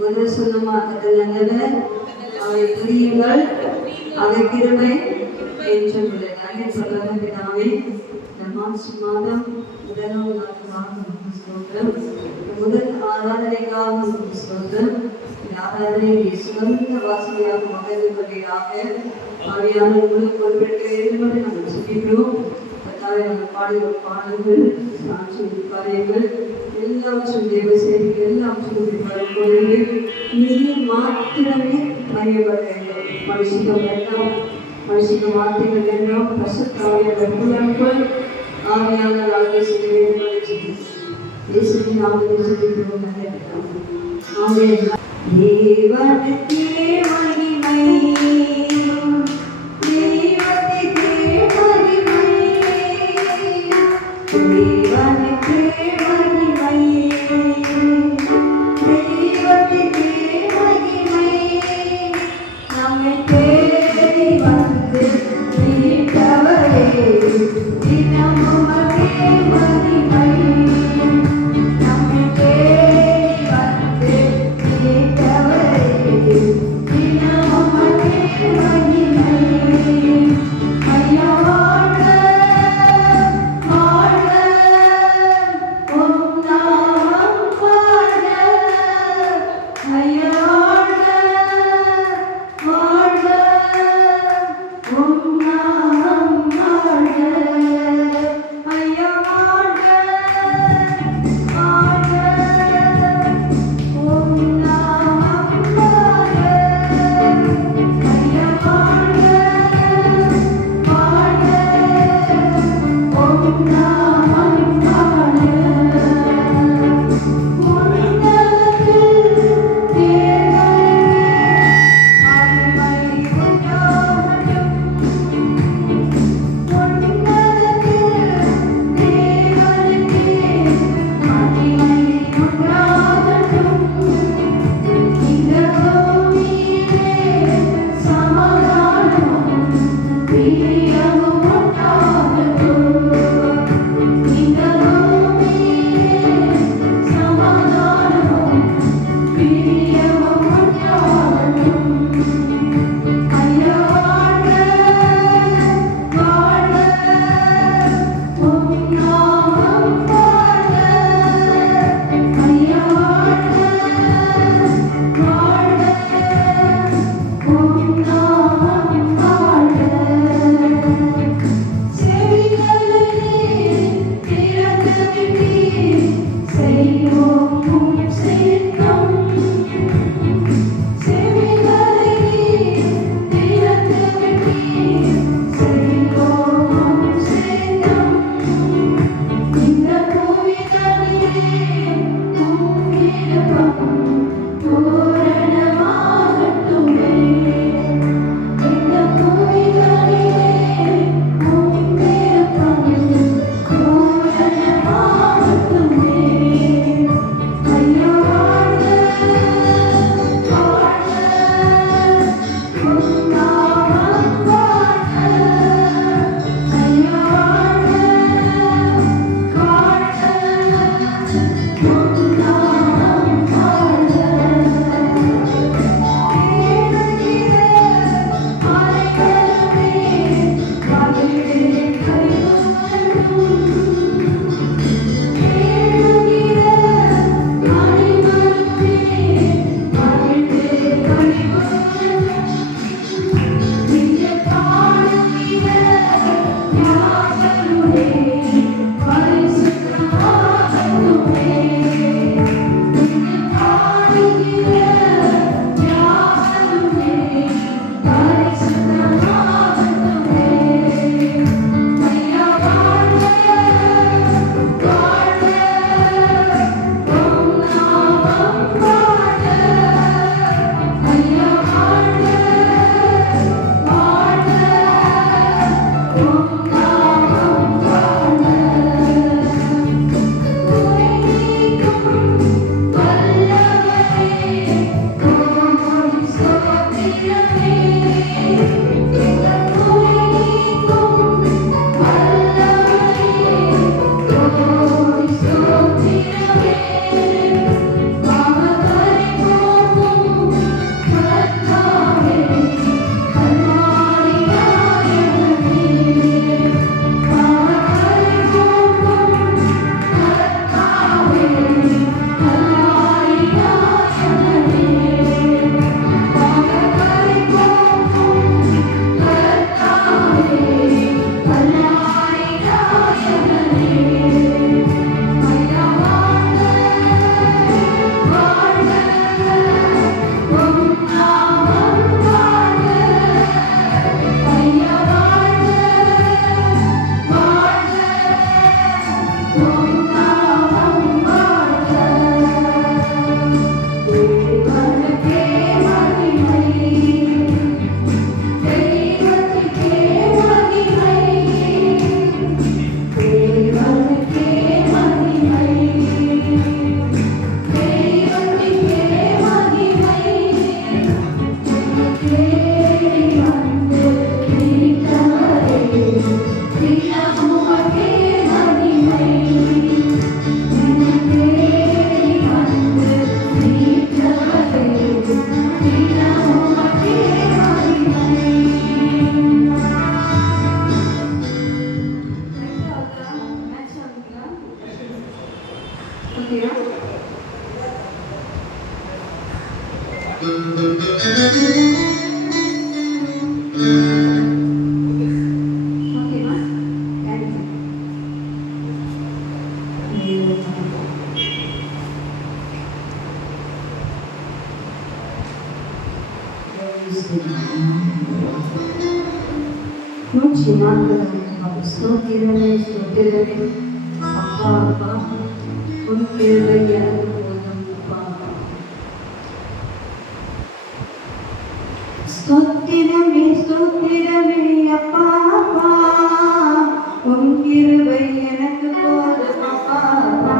முதல் சொன்னமாக்கத்தில் நல்லவர் அவை புரியுங்கள் அவை கிருபை என்று சொல்லுங்க பிதாவே. இந்த மார்ச் மாதம் முதலாம் நாளுக்காக ஸ்தோத்திரம், முதல் ஆராதனைக்காக ஸ்தோத்திரம். இந்த ஆராதனையை சுதந்திர வாசியாக மகிழ்வதாக ஆவியான உங்களுக்கு பொறுப்பேற்க வேண்டும் என்று நாங்கள் சொல்லிக்கிறோம். நாங்கள் பாடுகிற பாடல்கள் சாட்சி காரியங்கள் எல்லாவற்றும் தேவ செய்தி எல்லாவற்றும் பொழுது நீ மாத்திரமே அறியப்பட வேண்டும். மனுஷிகம் எல்லாம் மனுஷிக வார்த்தைகள் எல்லாம் பசுத்தாவியர்கள் ஆவியான வாழ்க்கை செய்ய வேண்டும் என்று இயேசுவின் நாமத்தில் சொல்லிக்கிறோம். ஆமென். தேவனுக்கே மகிமை, தெய்வத்துக்கே மகிமை, தேவனுக்கே மகிமை, தெய்வத்துக்கே மகிமை. நம்மை தேடி வந்து மீட்டவரே தினமும் உமக்கே மகிமை. நம்மை தேடி வந்து மீட்டவரே தினமும் ஓகேவா? தேங்க்யூ. நூற்றி நான்கு ஸ்தோத்திரமே ஸ்தோத்திரமே அப்பா அப்பா உன் கிருபை எனக்கு போதும் அப்பா. ஸ்தோத்திரமே ஸ்தோத்திரமே அப்பா அப்பா உன் கிருபை எனக்கு போதும் அப்பா அப்பா.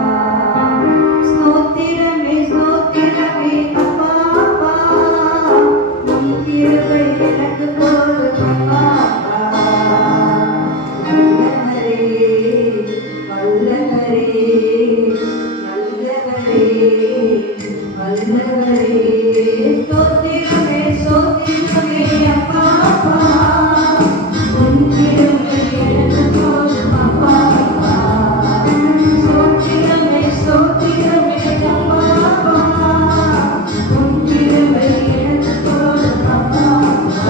ஸ்தோத்திரமே ஸ்தோத்திரமே அப்பா அப்பா உன் கிருபை எனக்கு போதும் அப்பா அப்பா. வல்லவரே நல்லவரே வல்லவரே ஸ்தோத்திரமே ஸ்தோத்திரமே அப்பா அப்பா உன் கிருபை எனக்கு போதும் அப்பா அப்பா. ஸ்தோத்திரமே ஸ்தோத்திரமே அப்பா அப்பா உன் கிருபை எனக்கு போதும் அப்பா அப்பா.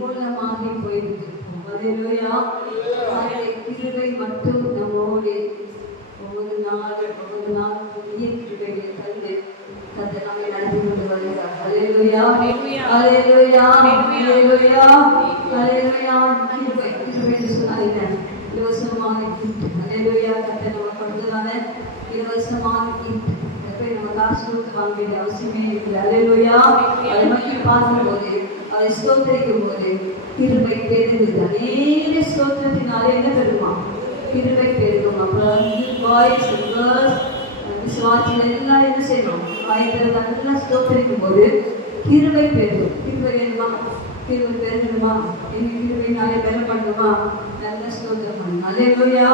போல மாறி போயிருக்கு. அல்லேலூயா. கிருபை மட்டும் நம்மோடு ஒவ்வொரு நாள் புதிய கிருபைகளை தந்து கர்த்தர் நம்மை நடத்தி கொண்டு வருகிறார். அல்லேலூயா. அல்லேலூயா. அல்லேலூயா. அல்லேலூயா. கிருபை என்று சொன்னாங்க. இலவசமான கிஃப்ட். அல்லேலூயா. கர்த்தர் நம்ம கொடுத்ததான இலவசமான கிஃப்ட். நம்ம காசு கொடுத்து வாங்க வேண்டிய அவசியமே இல்லை. அல்லேலூயா. அதை நோக்கி பார்க்கும்போது, அதை ஸ்தோத்திரிக்கும் போது கிருபை பெருகுது. அநேக ஸ்தோத்திரத்தினாலே என்ன பெருமா? கிருபை பெருகும். அப்புறம் பாய்ஸ் கேர்ள்ஸ் விசுவாசிகள் எல்லாரும் என்ன செய்யணும்? ஆயிரத்தி நல்லா ஸ்தோத்திரிக்கும் போது கிருபை பெருகும். கிருபை வேணுமா? கிருபை பெருகணுமா? எங்க கிருபைனாலே பெற பண்ணுமா? நல்ல ஸ்தோத்திரம் பண்ணும். அல்லேலூயா.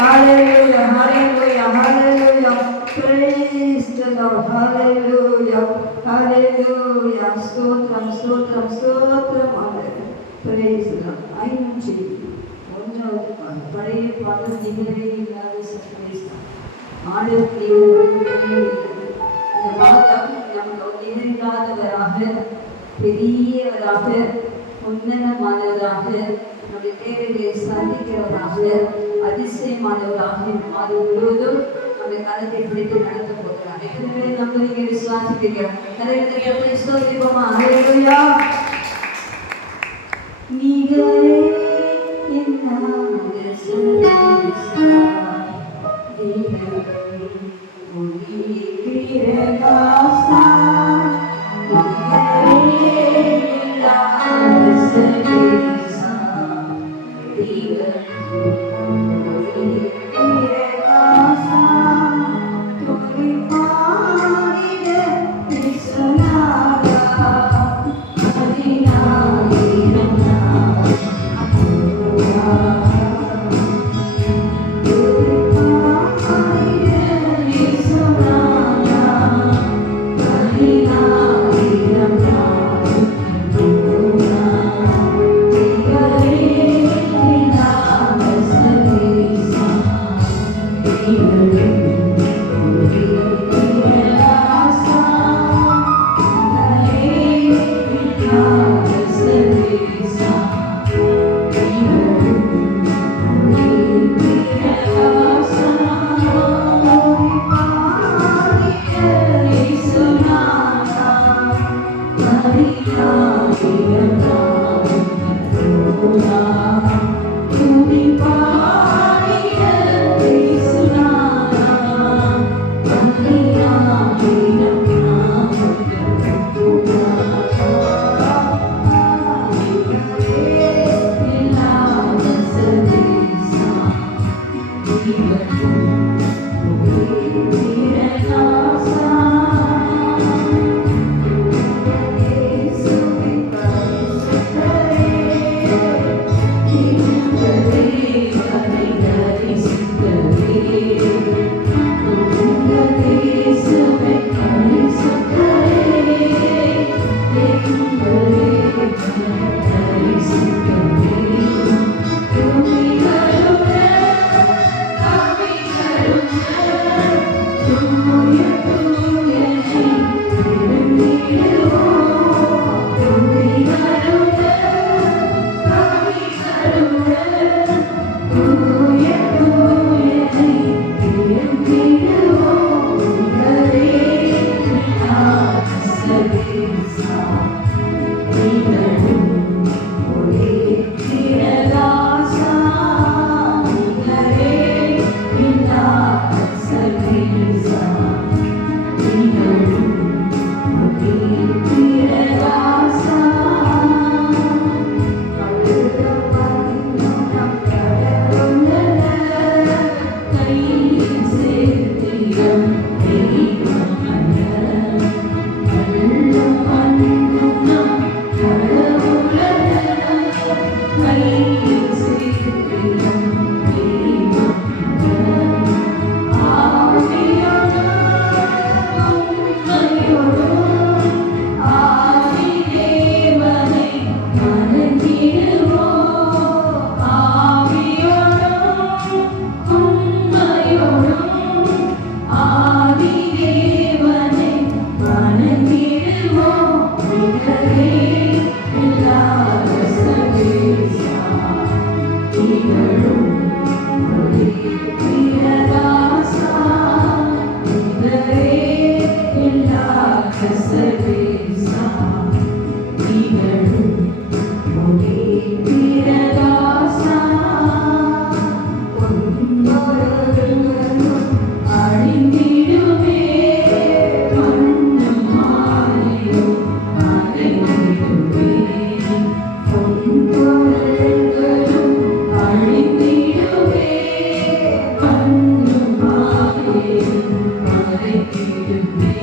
Hallelujah, hallelujah, hallelujah. Praise the Lord. Hallelujah, hallelujah. Stotram, stotram, stotram. Hallelujah. Praise the Lord. ஐநூற்றி ஒன்றாவது பாடல். பழைய பாடல் நிகழவே இல்லாத சர்வேசம். ஆண்டவருக்கு இந்த மாதம் நமக்கு நிகழில்லாதவராக, பெரியவராக, உன்னதமானவராக, நம்முடைய தேவைகளை சந்திக்கிறவராக, அதிசயமானவராக இந்த மாதம் முழுவதும் நம்முடைய கருத்தை பிடித்து நடத்த போகிறார். எத்தனை நம்புறீங்க? விசுவாசிக்கிறீர்கள்? எப்படி சோதிப்போமா? அல்லேலூயா. நீங்களே இல்லாத சர்வேசம். சர்வேசா திகழும் ஒளி பிரகாசா பொன்னொருவரும் அழிந்திடுமே மண்ணும் மாறிடும் அழிந்திடுமே பொன்னொருவரும் அழிந்திடுமே மண்ணும் மாறிடும் அழிந்திடுமே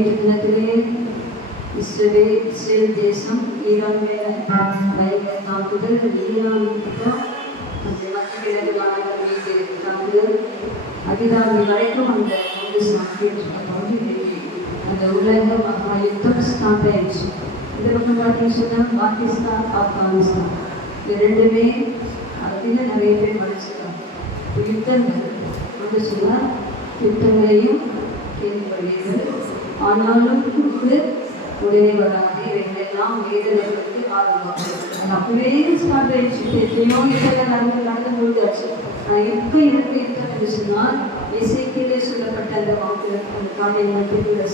நேற்று தினத்திலே இஸ்ரேல் தேசம் ஈரான் மேல பயங்கர தாக்குதல், ஈரான் யுத்தம், அந்த மத்திய கிழக்கு நாடுகள் மீது தாக்குதல், அபிதாபி வரைக்கும் அந்த வந்து சாப்பிட்டு அந்த உலக மகா யுத்தம் ஸ்டார்ட் ஆயிடுச்சு. இந்த பக்கம் பார்த்தீங்கன்னு சொன்னால் பாகிஸ்தான், ஆப்கானிஸ்தான் இது ரெண்டுமே அதில் நிறைய பேர் படிச்சிருக்காங்க. யுத்தங்கள் வந்து சொன்னால் யுத்தங்களையும் கேள்விப்படுகிறது. ஆனாலும் உடனே வராது. இவைகளெல்லாம் வேதனைகளுக்கு காரணமாக அப்படியே ஸ்டார்ட் ஆயிடுச்சு. எத்தனையோ யுத்தங்கள் நடந்து முடிஞ்சாச்சு. நான் எப்போ இருக்கிறேன்னு சொன்னால் இசைக்கிலே சொல்லப்பட்ட அந்த வாக்கு அந்த காரியங்கள் திருவிழா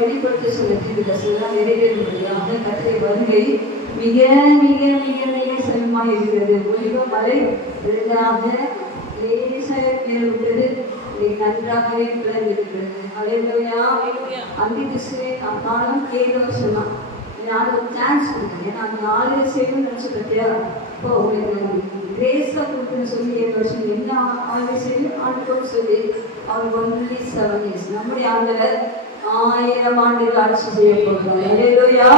வெளிப்படுத்த சொல்ல திருவிழா நிறைவேறும்படியாக கத்திரை வருகை மிக மிக மிக மிக சமமாக இருக்கிறது. ஒளிவ மழை எளிதாக லேசாக விட்டது. நன்றாகவே விளங்கியிருக்கிறது. அலையா அந்தி திசையை காலம் கேட்க சொன்னான். நான் ஒரு சான்ஸ் கொடுத்தேன். ஏன்னா அந்த 4 செய்யணும்னு நினச்சி பற்றியா இப்போ உங்களுக்கு கிரேஸாக கொடுக்குன்னு சொல்லி 7 வருஷம் என்ன ஆய்வு செய்யணும் ஆண்டுன்னு சொல்லி அவர் ஒன்லி 7 years நம்முடைய ஆண்டவர் 1000 ஆண்டுகள் ஆட்சி செய்ய போகிறார். அலையா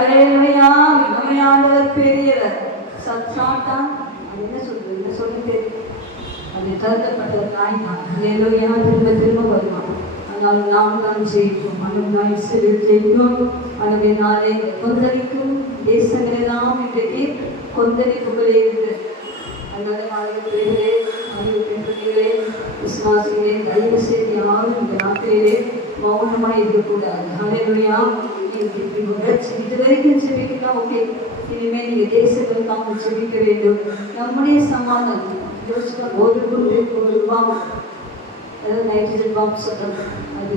அலையா நம்முடைய ஆண்டவர் பெரியவர். சாத்தான் அது என்ன சொல்றது என்ன சொல்லிட்டு அது கருதப்பட்ட நாய் தான். அலையா திரும்ப வருவான். ஆனால் நாம் தான் ஜெயிக்கும். அனுநாய் ஜெயிக்கும். அனுவை நாளை கொந்தளிக்கும் தேசங்களெல்லாம் இன்றைக்கு கொந்தளிப்புகளே இருக்கிறது. அதனால நாளைகளே அறிவுகளே விசுவாசிகளே தயவு செய்து யாரும் இந்த நாட்டிலே மௌனமாக இருக்கக்கூடாது. அலையா இது வரைக்கும் செபிக்கலாம். ஓகே, இனிமேல் நீங்கள் தேசங்களுக்காக செபிக்க வேண்டும். நம்முடைய சமாதானம் யோசிக்க ஒரு பாம், அதாவது நைட்ரஜன் பாம் சொல்கிறது. அது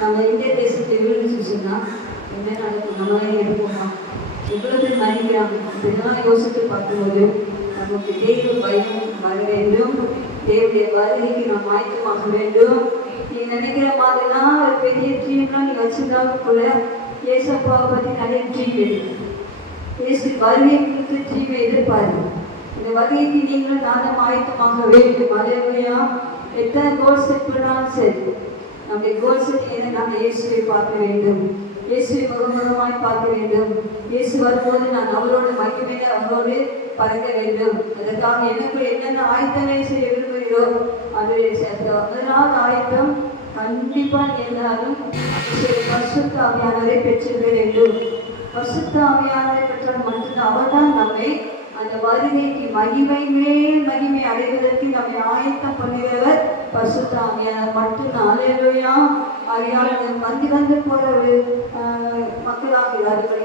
நம்ம இந்திய தேசத்தை விழுந்துச்சு சொன்னால் என்ன நடக்கும்? நம்மளே எடுப்போமா? எவ்வளோ பேர் நினைக்கிறாங்க. இதெல்லாம் யோசித்து பார்க்கும்போது நமக்கு தெய்வ பயம் வர வேண்டும். தேவனுடைய வருகைக்கு நாம் ஆயத்தமாக வேண்டும். நீங்கள் நினைக்கிற மாதிரிலாம் ஒரு பெரிய ட்ரீம்லாம் நீங்கள் வச்சுருந்தாலும் கூட ஏசப்பாவை பற்றி நிறைய ட்ரீம் இருக்கு. ஏசு வருகை குறித்து ட்ரீமை எதிர்பாருங்க. இந்த வருகைக்கு நீங்களும் நானும் ஆயத்தமாக வேண்டும். அலையா எத்தனை கோல் செட் பண்ணாலும் சரி, நம்முடைய கோல் செட் நாங்கள் இயேசுவை பார்க்க வேண்டும். இயேசுவை முகமுகமாய் பார்க்க வேண்டும். இயேசு வரும்போது நான் அவரோடு மகிமையில அவரோடு பறக்க வேண்டும். அதற்காக எனக்குள்ள என்னென்ன ஆயத்தங்களை செய்ய விரும்புகிறோம் அது முதலாவது ஆயத்தம் கண்டிப்பாக எல்லாரும் பரிசுத்த ஆவியானவரை பெற்றிருக்க வேண்டும். பரிசுத்த ஆவியானவரை பெற்றால் மட்டும்தான் அவர்தான் நம்மை அந்த வருகைக்கு மகிமை மேல் மகிமை அடைவதற்கு நம்மை ஆயத்தம் பண்ணுகிறவர் பரிசுத்த ஆவியானவர் மட்டும்தான். அலையா ஆவியானவர் வந்து போற ஒரு மக்களாகிறார்கள்.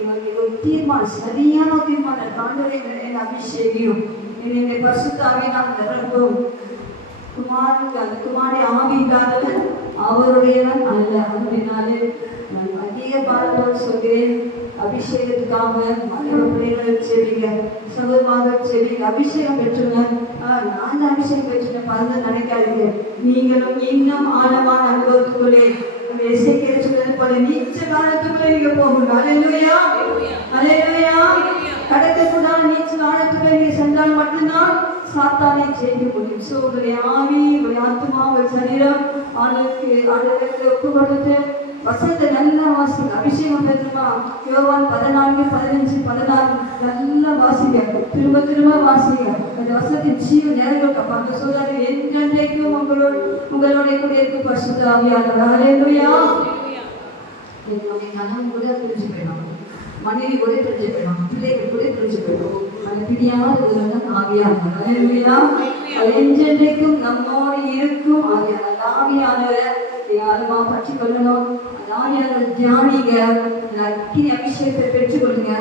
இவர்கள் ஒரு தீர்மானம், சரியான தீர்மானம். ஆண்டவரை அபிஷேகம் என்னை பரிசுத்த ஆவியினால் நிரப்பும். குமாருக்கு அந்த குமாரி ஆவியில்லாதவர் அவருடையவன் அல்ல. அப்படின்னாலே நான் அதிக பாடத்தோடு சொல்கிறேன். அபிஷேகத்துக்காக மற்றவர்கள் செவிங்க, சகோதரமாக செவிங்க, அபிஷேகம் பெற்றுங்க. நான் தான் அபிஷேகம் பெற்றுங்க பறந்து நினைக்காதீங்க. நீங்களும் இன்னும் ஆழமான அனுபவத்துக்குள்ளே இசைக்கிற சொல்றது போல நீச்ச காலத்துக்குள்ளே நீங்க போகணும். அலையா அலையா கடத்தக்கூடாத நீச்சல் ஆழத்துக்குள்ளே நீங்க சென்றால் மட்டும்தான் சாத்தானை ஜெயிக்க முடியும். ஸோ உங்களுடைய ஆவி, உங்களுடைய ஆத்மா, உங்கள் சரீரம் ஆண்டுகளுக்கு ஒப்பு கொடுத்து வசனத்தை நல்லா வாசிங்க. அபிஷேகம் பெற்றுமா யோவான் 14, 15, 16 நல்லா வாசிங்க. திரும்ப வாசிங்க. அந்த வசனத்தின் ஜீவ நேரங்கள் அங்கே சொல்றாரு என்றைக்கும் உங்களோட கூட இருக்கும் பரிசுத்த ஆவியானவர். அலையா என்னுடைய கணவன் கூட புரிஞ்சு போயிடும், மனைவி கூட புரிஞ்சு போயிடும், பிள்ளைகள் கூட புரிஞ்சு போயிடும். அது பிடியாத ஒரு ஆவியானவர். அலையா என்றைக்கும் நம்மோடு இருக்கும் ஆவியானவர். ஆவியானவரை யாருமா பற்றி கொள்ளணும். ஆவியானவர் தியானிங்க. அக்கினி அபிஷேகத்தை பெற்றுக்கொள்ளுங்க.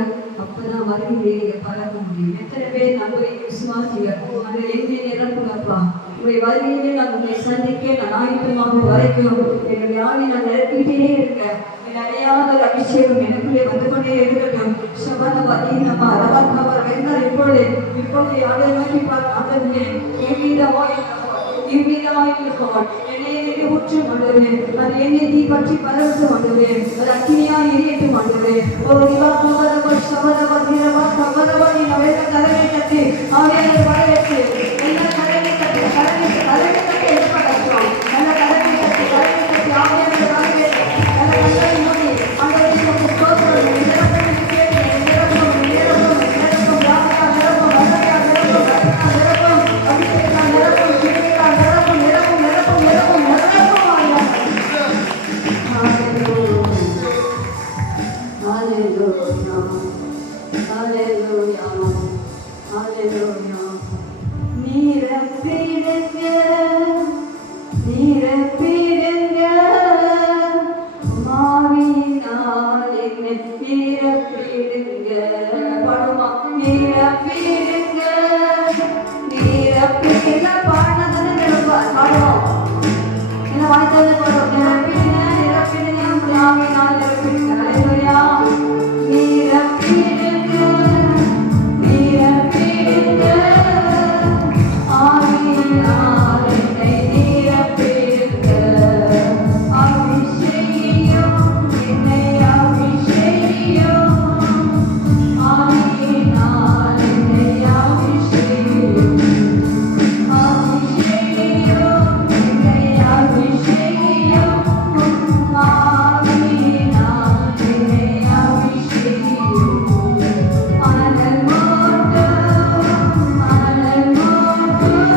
அப்பதான் வருகையை நீங்க பழக்க முடியும். எத்தனை பேர் நம்மளை விசுவாசிங்க அதை எங்கே நிரப்புங்கப்பா. உங்களுடைய வருகையிலே நான் உங்களை சந்திக்க நான் ஆயத்தமாக வரைக்கும் என்னுடைய ஆவி நான் நிரப்பிக்கிட்டே இருக்கேன். நிறையாத ஒரு அபிஷேகம் எனக்குள்ளே வந்து கொண்டே இருக்கட்டும். சபதபதி நம்ம அரவார் வேண்டாம். இப்பொழுது யாரை நோக்கி பார்த்து என்னை ஊற்று மாட்டவே, அது என்னை தீ பற்றி பரவச மாட்டவே, அது அக்கினியா எரியட்டு மாட்டவே. ஒரு சபதபதி நவேத கரவை கட்டி ஆவியை வரவேற்று எல்லா கரவை கட்டி எழுப்ப கஷ்டம். நல்ல கரவை கட்டி எல்லாம் பாடினா தானே பாடுவோம். என்ன வாய்த்தது பாடுவோம். நிரப்பிடுங்க நிரப்பிடுங்க உங்களுடைய ஆவியினால் நிரப்பிடுங்க. ஹல்லேலூயா. நிரப்பிடுங்க நிரப்பிடுங்க ஆவியினால் என்னை நிரப்பிடுங்க. அபிஷேகம் என்னை அபிஷேகம் ஆவியினால் என்னை அபிஷேகம். அபிஷேகம் என்னை அபிஷேகம் ஆவியினால் என்னை அபிஷேகம். அனல் மோட்டம் அனல் மோட்டம்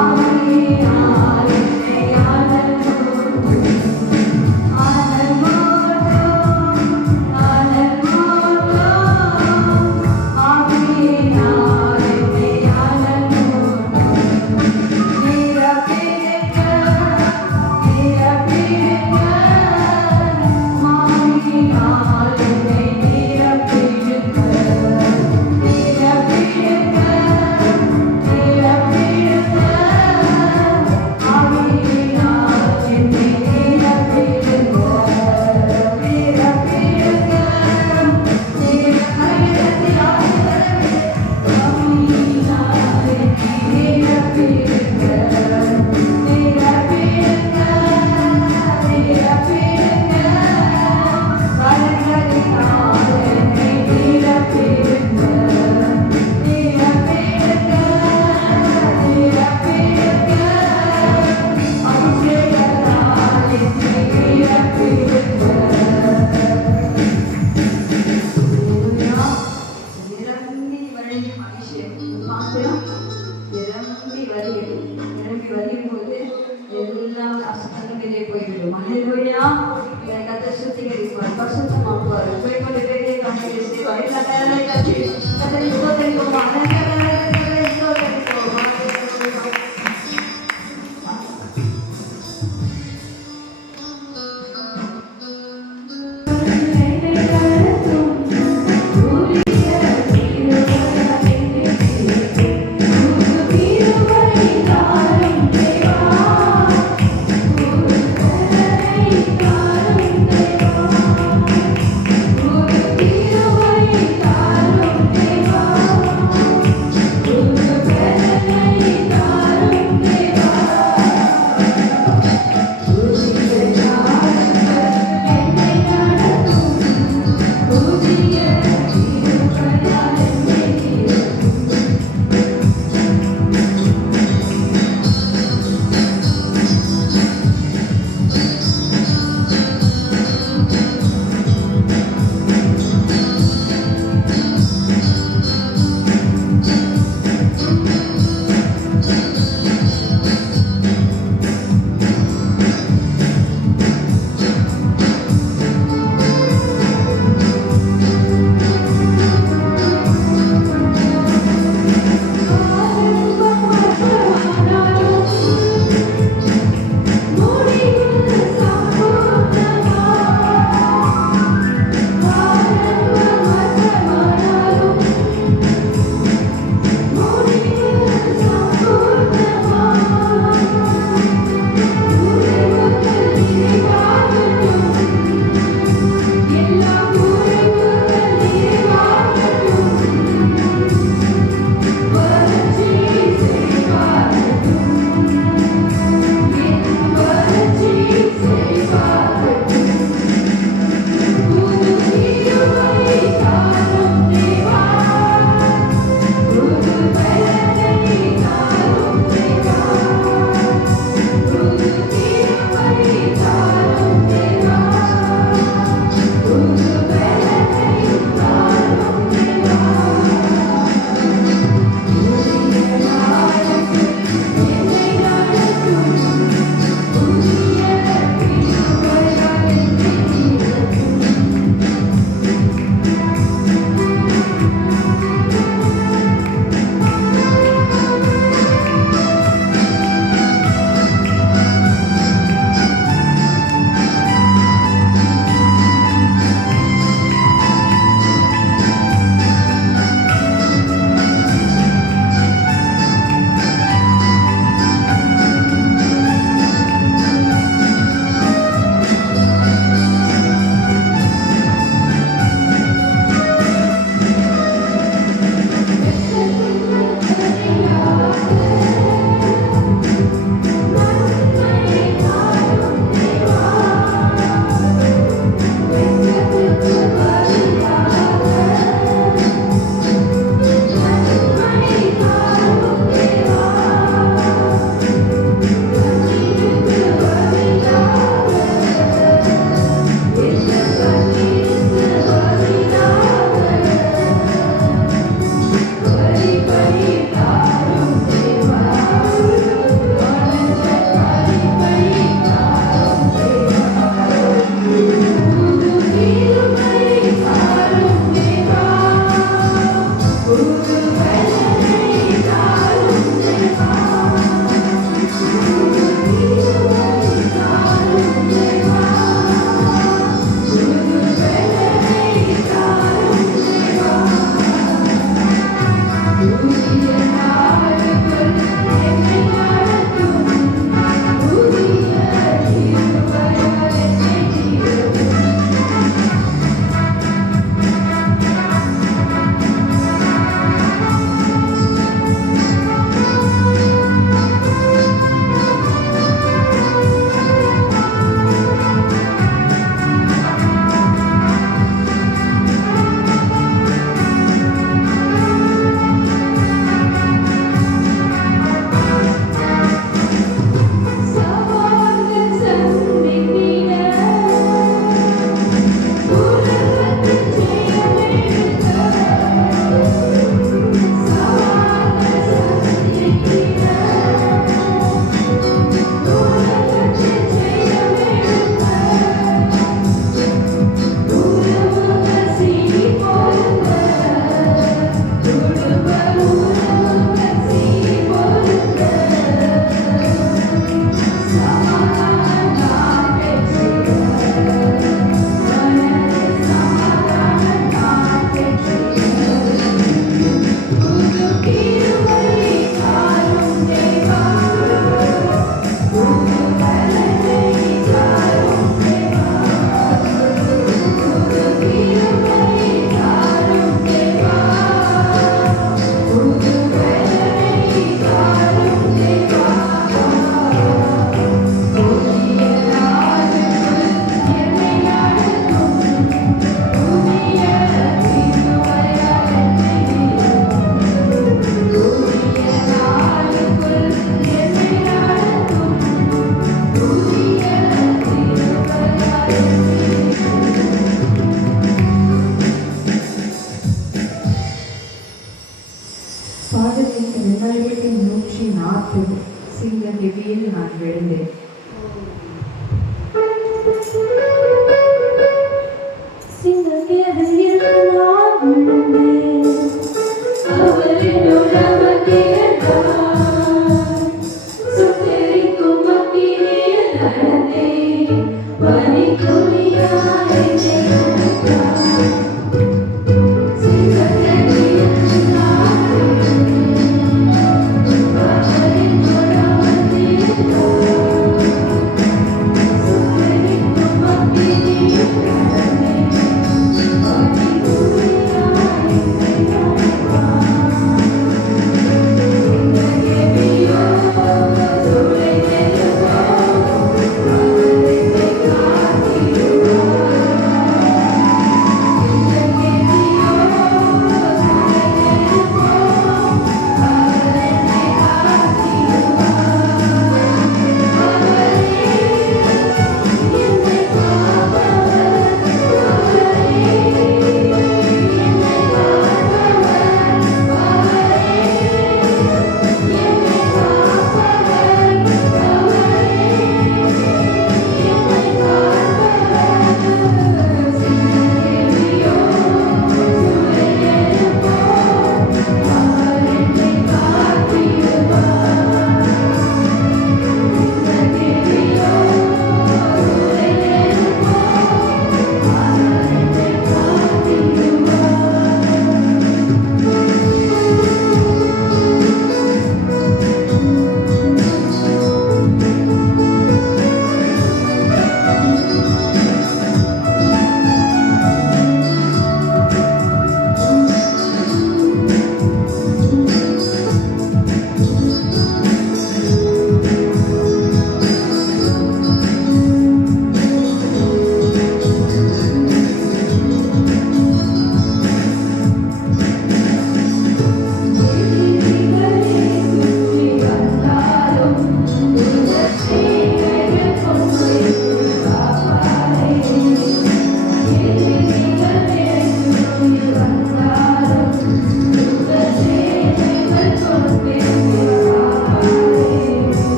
ஆவியினால் என்னை அனல் மோட்டம். அனல் மோட்டம் அனல் மோட்டம் ஆவியினால் என்னை அனல் மோட்டம். நிரப்பிடுங்க நிரப்பிடுங்க ஆவியினால் என்னை நிரப்பிடுங்க. நிரப்பிடுங்க நிரப்பிடுங்க ஆவியினால் என்னை நிரப்பிடுங்க. நிரப்பிடுங்க நிரப்பிடுங்க ஆவியினால் என்னை நிரப்பிடுங்க. நிரப்பிடுங்க நிரப்பிடுங்க வரங்களினால் என்னை நிரப்பிடுங்க. நிரப்பிடுங்க நிரப்பிடுங்க அபிஷேகத்தால் என்னை நிரப்பிடுங்க. ஹல்லேலூயா. நிரம்பி வழியும் அபிஷேகம் பாத்திரம் நிரம்பி வருகிறது. நிரம்பி வரும்போது எல்லாம் அசுத்தங்களே போய்விடும். ஹல்லேலூயா. கர்த்தர் சுத்திகரிப்பார், பரிசுத்தமாக்குவார், உண்மைப்பட்ட வேலையை காண்பிக்க செய்வார். எல்லா நேரங்களையும் கர்த்தரை ஸ்தோத்திரிப்போம். கர்த்தரை ஸ்தோத்திரிப்போம். ஹல்லேலூயா. Thank you. பார்த்தது. சிங்கக்கெபியில் நான் விழுந்தேன். சிங்கக்கெபியில் நான் விழுந்தேன். அவரின் உறவத்தியதாய் சுட்டெரிக்கும் அக்கினியில் நடந்தேன். பனித்துளியாய் என்னை அணைத்தாய். சிங்கக்கெபியில் நான் விழுந்தேன். அவரின் உறவத்தியதாய்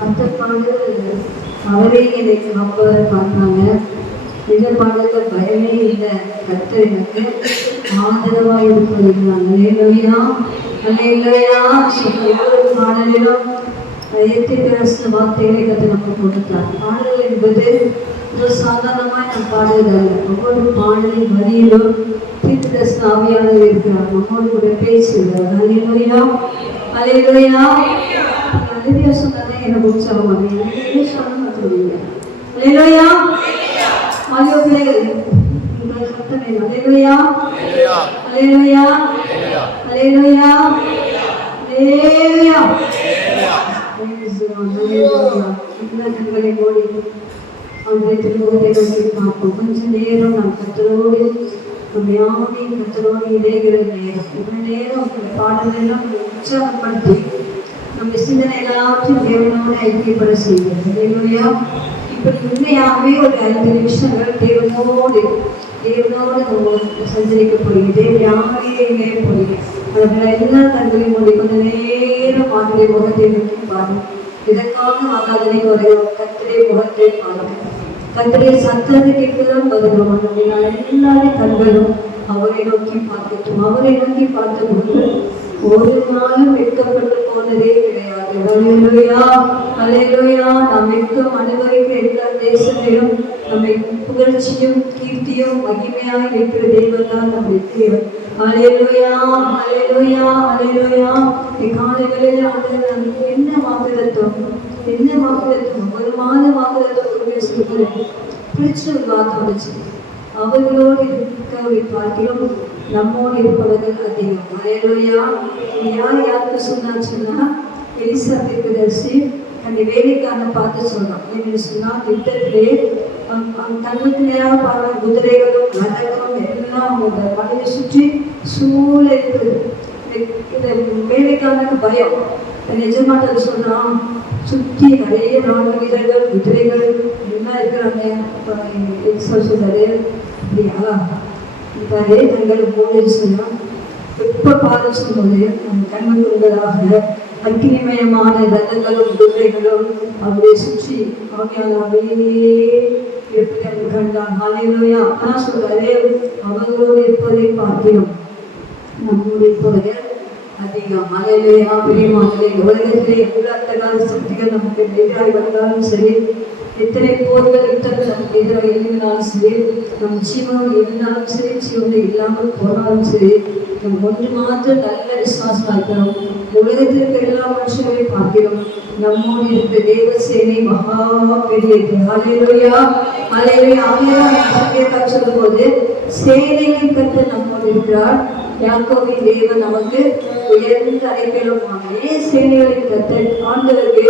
கத்தப்பாடு அவரே எனக்கு அப்பவரை பார்த்தாங்க. இந்த பாடல பயமே இல்லை, கத்தர் எனக்கு ஆதரவாக இருக்கிறாங்க. அலையிலோயா அலையிலோயா. ஒவ்வொரு பாடலிலும் எத்திரஸ்த வார்த்தைகளை கற்று நம்ம கொடுத்தார். பாடல் என்பது சாதாரணமாய் நாம் பாடுவதல்ல. ஒவ்வொரு பாடலின் வரியிலும் தீர்க்கதரிசன ஆவியானவர் இருக்கிறார், நம்மோடு கூட பேசுகிறார். அலையிலோயா அலையிலோயா. அலையிலோயா சொன்னாலே எனக்கு உற்சாகம் அது எனக்கு சொல்ல மாட்டேங்க. அலையிலோயா ஆலியோ பிள்ளைகள் உங்கள் சத்தனை அலையிலோயா அலையிலோயா அலையிலோயா அலையிலோயா. கண்களை மூடி அவர்களை திருமுகத்தை நோக்கி பார்ப்போம். கொஞ்ச நேரம் நாம் கத்தரோடு நம்ம யாவையும் கத்தரோடு இணைகிற நேரம். இவ்வளவு நேரம் உங்களை பாடலெல்லாம் உற்சாகப்படுத்தி நம்ம சிந்தனை எல்லாத்தையும் தேவனோடு ஐக்கியப்பட செய்கிறது. இல்லையா? இப்படி உண்மையாகவே ஒரு 5 நிமிஷங்கள் தேவனோடு நம்ம சஞ்சரிக்க போறீங்க. தேவன் யாரையே இணைய போறீங்க. அதில் எல்லா கண்களையும் மூடி கொஞ்ச நேரம் ஆண்டுடைய முகத்தை நோக்கி பாருங்க. இதற்காக ஆராதனை வருகிறோம். கர்த்தருடைய முகத்தை பாருங்க. கர்த்தருடைய சத்தத்தை கேட்கதான் வருகிறோம். எல்லாரும் கண்களும் அவரை நோக்கி பார்க்கட்டும். அவரை நோக்கி பார்த்த ஒரு நாளும் வெட்கப்பட்டு போனதே கிடையாது. அல்லேலூயா அல்லேலூயா. நாம் வெட்கம் அனுபவிக்க எல்லா தேசத்திலும் நம்மை புகழ்ச்சியும் கீர்த்தியும் மகிமையாக வைக்கிற தெய்வம் தான் நம்முடைய தேவன். அல்லேலூயா அல்லேலூயா அல்லேலூயா. இக்காலங்களில் என்ன வாக்குதத்தம் ஒரு மாத வாக்குதத்தம் பிடிச்ச ஒரு வார்த்தை வந்துச்சு. அவர்களோடு இருக்கவை பார்க்கிறோம், நம்மோடு இருப்பவர்கள் அதிகம். அல்லேலூயா. யாருக்கு சொன்னா எலிசா தீர்க்கதரிசி அந்த வேலைக்காரனை பார்த்து சொல்றான். என்று சொன்னா யுத்தத்திலே கண்ணுக்கு நேராக பார்க்கிற குதிரைகளும் ரதங்களும் எல்லாம் மலையை சுற்றி சூழ இருக்குது. இந்த வேலைக்காரனுக்கு பயம். நிஜமாட்ட சொல்றான், சுற்றி நிறைய ராணுவ வீரர்கள் குதிரைகள் எல்லாம் இருக்கிறாங்க. சொல்றாரு அப்படியா இருக்காரு. கண்கள் போது சொன்னா எப்ப பாரு சொல்லும்போது கண்ணுக்கு உள்ளதாக அக்கினிமயமான ரதங்களும் குதிரைகளும் அவரை சுற்றி அப்படியே எப்படி கண்டான். அல்லேலூயா. ஆனா சொல்றாரு, அவர்களோடு இருப்பதை பார்க்கிறோம், நம்மோடு இருப்பவர்கள் அதிகம். அல்லேலூயா. பிரியமானவர்களே, உலகத்திலே எல்லா அத்தகால சக்திகள் நமக்கு எதிராக வந்தாலும் சரி, எத்தனை போர்கள் யுத்தங்கள் நமக்கு எதிராக எழுதினாலும் சரி, நம் ஜீவனம் இருந்தாலும் சரி, ஜீவனம் இல்லாமல் போனாலும் சரி, நம்ம ஒன்று மாத்திரம் நல்ல விசுவாசமா இருக்கிறோம். உலகத்தில் இருக்கிற எல்லா மனுஷங்களையும் பார்க்கிறோம், நம்மோடு இருக்கிற தேவ சேனை மகா பெரியது. அல்லேலூயா அல்லேலூயா. ஆங்கிலேயா சொல்லும் போது சேனையை கற்று நம்மோடு இருக்கிறார். யாக்கோபின் தேவன் நமக்கு உயர்ந்த அடைக்கலமானே. சேனைகளின் கர்த்தர் ஆண்டவருக்கு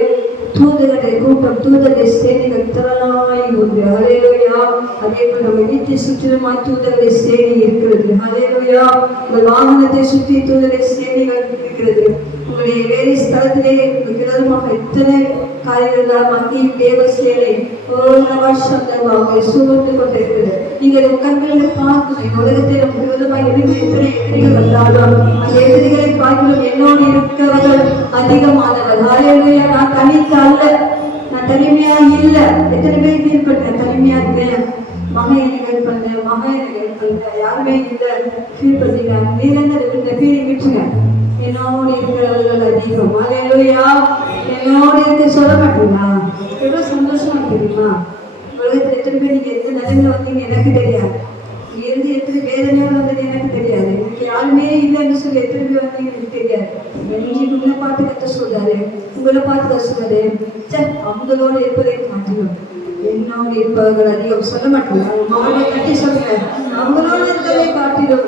தூதர்களை கூட்டம், தூதரை சேனைகள் திரளாய் உண்டு. அல்லேலூயா. அதே போல நம்ம வீட்டை சுற்றிலுமாய் தூதர்களை சேனை இருக்கிறது. அல்லேலூயா. உங்கள் வாகனத்தை சுற்றி தூதரை சேனைகள் இருக்கிறது. உங்களுடைய வேலை ஸ்தலத்திலே விதமாக எத்தனை காரியங்கள் மத்தியில் தேவ சேனை வருஷமாக சூழ்ந்து கொண்டிருக்கிறது. நீங்கள் கண்களில் பார்க்கணும். உலகத்தை நமக்கு விரோதமாக எத்தனை எதிரிகள் வந்தாலும் அந்த எதிரிகளை பார்க்கணும் என்னோடு இருக்கிறவர்கள் அதிகமானவர். அல்லேலூயா. நான் தனித்து அல்ல, நான் தனிமையா இல்லை. எத்தனை பேர் ஃபீல் பண்றேன், தனிமையா இருக்கேன், மகன் எனக்கு ஹெல்ப் பண்ணேன், மகன் எனக்கு ஹெல்ப் பண்ணேன், யாருமே இல்லை ஃபீல் பண்ணீங்க. நீங்க இந்த ஃபீலிங் விட்டுருங்க. என்னோடு இருக்கிறவர்கள் அதிகம். அல்லேலூயா. என்னோடு இருந்து சொல்ல மாட்டீங்களா? எவ்வளவு சந்தோஷமா தெரியுமா? உலகத்துல எத்தனை பேர் நீங்க எத்தனை நிலைமையில வந்தீங்க எனக்கு தெரியாது. இருந்து எத்தனை வேதனையோடு வந்தது எனக்கு தெரியாது. எனக்கு யாருமே இல்லைன்னு சொல்லி எத்தனை பேர் வந்தீங்க எனக்கு தெரியாது. உங்களை பார்த்து கத்த சொல்றாரு, உங்களை பார்த்து கத்த சொல்றாரு. அவங்களோட இருப்பதை காட்டிலும் என்னோடு இருப்பவர்கள் அதிகம். சொல்ல மாட்டீங்களா? அவங்களை கட்டி சொல்லுங்க, அவங்களோட இருப்பதை காட்டிலும்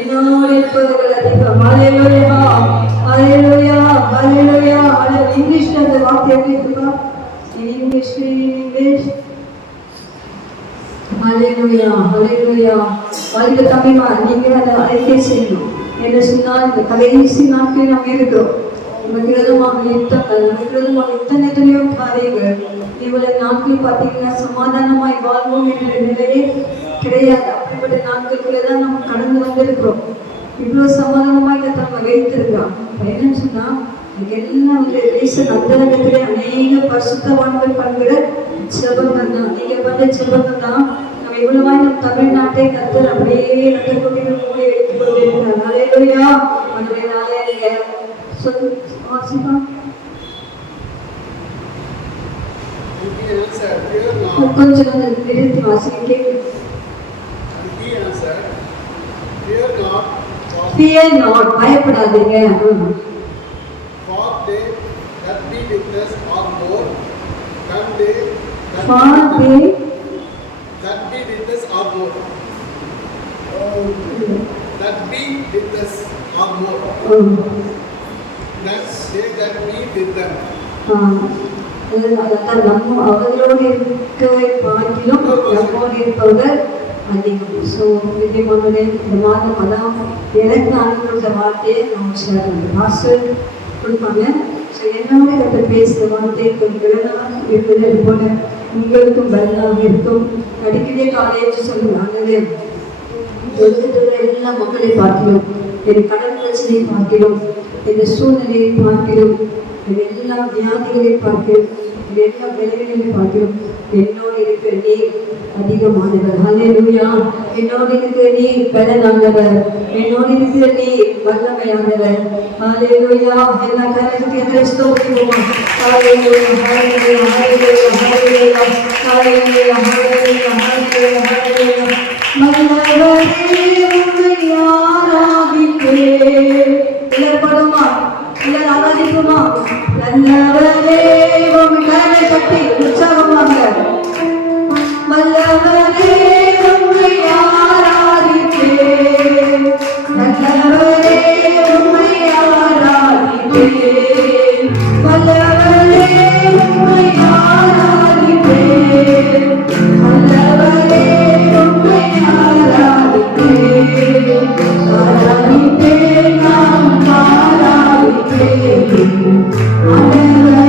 என்னோடு இருப்பவர்கள் அதிகம். அல்லேலூயா அல்லேலூயா அல்லேலூயா. இங்கிலீஷ்ல அந்த வார்த்தை எப்படி இருக்குமா? இங்கிலீஷ் அல்லேலூயா அல்லேலூயா. வாழ்க்கை தமிழா நீங்க அதை அறிக்கை செய்யணும். என்ன சொன்னால் இந்த கடைசி நாட்களில் நாம் இருக்கிறோம். நமக்கு விரோதமாக யுத்தங்கள், நமக்கு விரோதமாக எத்தனையோ காரியங்கள். இவ்வளவு நாட்கள் பார்த்தீங்கன்னா சமாதானமாய் வாழ்வோம் என்ற நிலையே கிடையாது. அப்படிப்பட்ட நாட்களுக்குள்ளதான் நம்ம கடந்து வந்திருக்கிறோம். இவ்வளவு சமாதானமாய் நம்ம வைத்திருக்கிறோம். என்னன்னு சொன்னா எல்லாம் வந்து தேச அந்தரங்கத்திலே அநேக பரிசுத்தவான்கள் பண்ணுகிற ஜெபங்கள் தான். நீங்க பண்ண ஜெபங்கள் தான் நம்ம இவ்வளவாய் நம் தமிழ்நாட்டை கர்த்தர் அப்படியே ரத்தக்கொடிகள் மூடி வைத்துக் கொண்டிருக்கிறார். ஹல்லேலூயா. அதனுடைய நாளே நீங்க சொல்லு வாசிப்பா. கொஞ்சம் நிறுத்தி வாசிக்க கேட்கு. Fear not, பயப்படாதீங்க. For they that be with us are more than they For they that be with us are more. That be with us are more than they that be with them. அதான் நம்ம அவர்களோடு இருக்கவை பார்க்கிலும் நம்மோடு இருப்பவர்கள் அதிகம். So விஜயமானே இந்த மாதம் அதான் எனக்கு அனுப்பின வார்த்தையை நம்ம ஷேர் மாஸ்டர் கொடுப்பாங்க. ஸோ என்னோட கற்று பேசுகிற வார்த்தை கொஞ்சம் விலனாக இருப்பது அது போல உங்களுக்கும் பலனாக இருக்கும். அடிக்கடி காலேஜ் சொல்லுவாங்க உலகத்தில் எல்லா மக்களை பார்க்கிறோம், என் கடன் பிரச்சனையை பார்க்கிறோம், இந்த சூழ்நிலையை பார்க்கிறோம், எல்லா வியாதிகளை பார்க்கிறோம், எல்லா விளைவுகளை பார்க்கிறோம். என்னோடு இருக்கிற நீ அதிகமானவர். ஹல்லேலூயா. என்னோடு இருக்கிற நீ பலனானவர், என்னோடு இருக்கிற நீ வல்லமையானவர். ஹல்லேலூயா. எல்லா காரியத்தையும் ஸ்தோத்திரமா. ஹல்லேலூயா, ஹல்லேலூயா, ஹல்லேலூயா, ஹல்லேலூயா, ஹல்லேலூயா, ஹல்லேலூயா, ஹல்லேலூயா, ஹல்லேலூயா. மன்னவரே உம்மை ஆராதிக்கிறேன். எல்லாரும் பாடுமா? எல்லாரும் ஆராதிக்குமா? நல்லவரே உம்மை கையை தட்டி உற்சாகமாக. வல்லவரே உம்மை ஆராதிக்கிறேன். நல்லவரே உம்மை ஆராதிக்கிறேன். வல்லவரே உம்மை ஆராதிக்கிறேன். வல்லவரே உம்மை ஆராதிக்கிறேன். ஆராதிக்கிறேன், நாம் ஆராதிக்கிறேன். ஆண்டவரே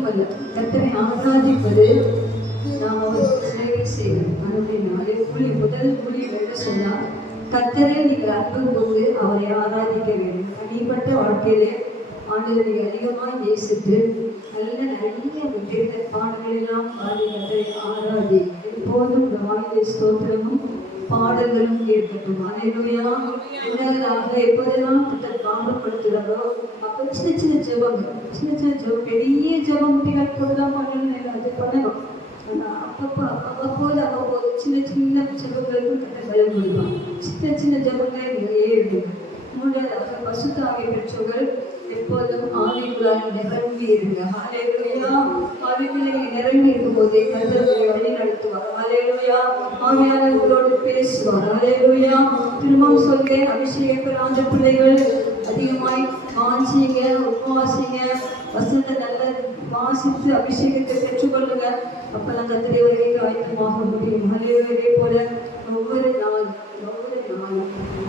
மட்டுமல்ல, கர்த்தரை ஆராதிப்பது நாம் அவருக்கு சேவை செய்கிறோம். அப்படின்னாலே முதல் புள்ளி என்ன சொன்னா, கர்த்தரை நீங்கள் அன்பு கொண்டு அவரை ஆராதிக்க வேண்டும். தனிப்பட்ட வாழ்க்கையிலே ஆண்டவரை அதிகமாக நேசித்து நிறைய விதத்த பாடல்கள் எல்லாம் பாடி கர்த்தரை ஆராதி. எப்போதும் வாயிலை ஸ்தோத்திரமும் பாடல்களும் இருக்கட்டும். அல்லேலூயா. இரண்டாவதாக எப்போதெல்லாம் கர்த்தர் பாவப்படுத்துகிறாரோ அப்போ சின்ன சின்ன ஜெபம், பெரிய ஜெபம் முடிகள் போதுதான் பண்ணணும், அது பண்ணணும். அவ்வப்போது சின்ன சின்ன ஜெபங்களுக்கு கர்த்தர் பலம் கொடுப்பான். சின்ன சின்ன ஜெபங்கள் நிறைய இருக்கு. மூன்றாவதாக பசுத்த ஆவியை பெற்றவர்கள் எப்போதும் ஆவிக்குள்ளாக நிரம்பி இருங்க. ஹல்லேலூயா. ஆவிக்குள்ளே நிரம்பி இருக்கும் போதே கர்த்தர் வழி நடத்துவார். ஹல்லேலூயா. ஆவியானவர் உங்களோடு பேசுவார். ஹல்லேலூயா. திரும்பவும் சொல்கிறேன், அபிஷேகப்படாத பிள்ளைகள் அதிகமாய் வாஞ்சிங்க, உபவாசிங்க, வசனத்தை நல்ல வாசித்து அபிஷேகத்தை பெற்றுக்கொள்ளுங்க. அப்பெல்லாம் கர்த்தரை வரைக்கும் ஆயத்தமாக முடியும். ஹல்லேலூயா. இதே போல ஒவ்வொரு நாளும்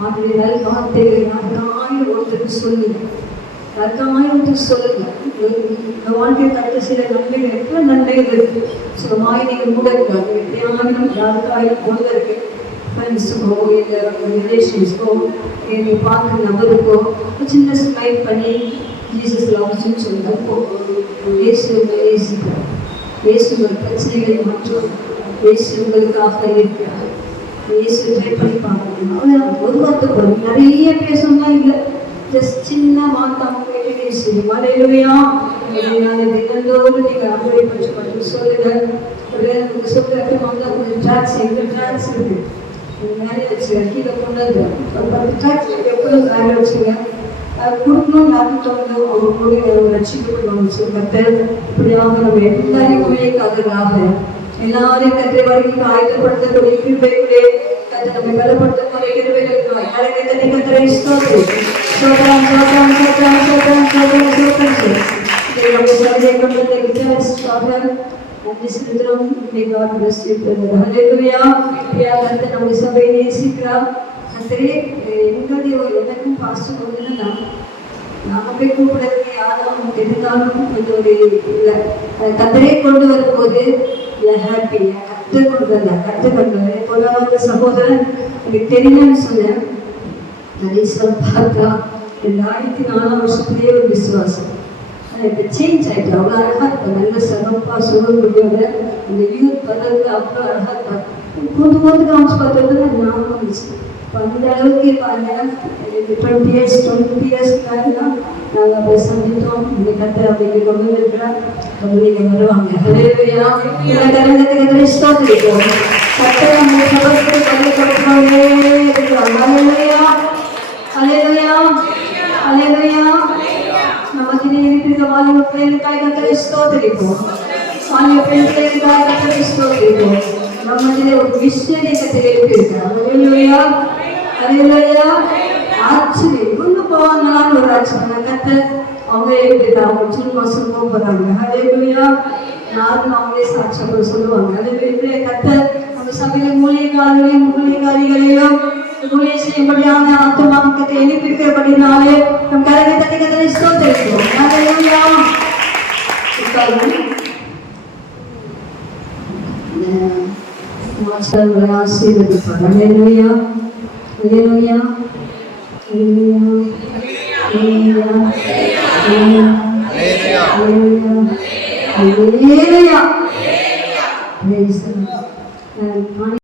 ஆண்டுடைய நல் வார்த்தைகளை ஒருத்தருக்கு சொல்லுங்க, ஒருத்தருக்கு சொல்லுங்க. இந்த வாழ்க்கையை கற்று சில நன்மைகள், எவ்வளவு நன்மைகள் இருக்கு. சுகமாய் நீங்கள் கூட இருக்காது. எப்படியாவது யாருக்காயும் ஒருத்தருக்கு ஃப்ரெண்ட்ஸுக்கோ இல்லை ரிலேஷன்ஸ்க்கோ என்னை பார்க்குற நபருக்கோ சின்ன ஸ்மைல் பண்ணி ஜீசஸ் லவ்ஸ்ன்னு சொல்லுங்க. இயேசு நேசிக்கிறார். இயேசு உங்கள் பிரச்சனைகளை மற்றும் இயேசு உங்களுக்காக இருக்கிறார். இயேசு ட்ரை பண்ணி பார்க்கணும். அவ்வளோ ஒரு வார்த்தை போதும், நிறைய பேசணும்லாம் இல்லை. ஜஸ்ட் சின்ன வார்த்தை அவங்க கேட்டு பேசுவீங்க. ஹல்லேலூயா. தினந்தோறும் நீங்கள் அறுவடை பற்றி சொல்லுங்க. நமக்கு சொல்லுறது கொஞ்சம் ட்ராக்ஸ், எங்கள் ட்ராக்ஸ் இருக்கு, மேலே வச்சுங்க, கீழே கொண்டு வந்து ஒரு 10 ட்ராக்ஸ் எப்போதும் மேலே வச்சுங்க. அது கொடுக்கணும். யாரும் தோணுது அவங்க கூட ரசிக்கப்படுவாங்க. சொல்லுங்க. இப்படியாக நம்ம எல்லாரையுமே கதறாக எல்லாரையும் கற்றை வரைக்கும் ஆயுதப்படுத்தக்கூடிய கிருபைகளே கற்று நம்மை பலப்படுத்தக்கூடிய கிருபைகளுக்காய் கரங்களை கத்தரை ஸ்தோத்திரம் ஸ்தோத்திரம் ஸ்தோத்திரம் ஸ்தோத்திரம் ஸ்தோத்திரம் ஸ்தோத்திரம் ஸ்தோத்திரம். இதை நம்ம சபையை கொண்டு விசாரிச்சாக நன்றி செலுத்துகிறோம். God bless you. ஹல்லேலூயா. கர்த்தர் நம்முடைய சபையை நேசிக்கிறார். கர்த்தரே எங்களுடைய எனக்கும் பாஸ்டர் ஒன்றுன்னா நாம போய் கூப்பிடுறதுக்கு யாரும் தெரிந்தாலும் கொஞ்சம் ஒரு இல்லை. கர்த்தரே கொண்டு வரும்போது ஹாப்பியா கற்றுக்கொண்டு கொண்டாட சகோதரன் எனக்கு தெரியும்னு சொன்னேன். கடைசியில் பார்த்தா 2004 வருஷத்துலேயே ஒரு விசுவாசம் இப்போ சேஞ்ச் ஆகிட்டு அவ்வளோ அழகாக இருப்பேன். நல்ல சிறப்பாக சுகக்கூடியோட அந்த யூத் பண்ணது அவ்வளோ அழகாக இருப்பேன். போது காமிச்சு பார்த்தது ஞாபகம் இருந்துச்சு. இப்போ அந்த அளவுக்கு பாருங்க 20 years தான் நாங்கள் அப்படி சந்தித்தோம். இந்த கத்தை அப்படி கொண்டு இருக்கிறார். நீங்கள் வருவாங்க. ஹல்லேலூயா. எல்லா கரங்கத்துக்கு ஸ்தோத்திரிப்போம். கர்த்தர் நம்முடைய சபைக்கு பதில் கொடுக்கிறவங்களே இருக்கிறாங்க. ஹல்லேலூயா. ஹல்லேலூயா. ஹல்லேலூயா. நமக்கு இருக்கிற வாலிப பிள்ளைகளுக்காக கர்த்தரை ஸ்தோத்திரிப்போம். வாலிப பிள்ளைகளுக்காக கர்த்தரை ஸ்தோத்திரிப்போம். நம்மதிலே ஒரு மிஷனரி கர்த்தர் எழுப்பியிருக்கிறார். ஹல்லேலூயா. ஹல்லேலூயா. ஆச்சரியம் கொண்டு போவாங்களான்னு ஒரு ஆச்சரியம். கர்த்தர் அவங்க எழுதிட்டு அவங்க ஜூன் மாதம் போக போகிறாங்க. ஹல்லேலூயா. நானும் அவங்களே சாட்சியம் சொல்லுவாங்க. ஹல்லேலூயா. கர்த்தர் நம்ம சபையில் ஊழியக்காரர்களையும் ஊழியக்காரிகளையும் ஊழியம் செய்யும்படியான ஆத்துமாக்கத்தை எழுப்பியிருக்கிறபடினாலே நம் கரங்களை தட்டி கர்த்தரை ஸ்தோத்திரிப்போம். ஹல்லேலூயா. ஆசீர்வதிப்பார். ஹல்லேலூயா. ஹல்லேலூயா. Hallelujah. Hallelujah. Hallelujah. Praise the Lord.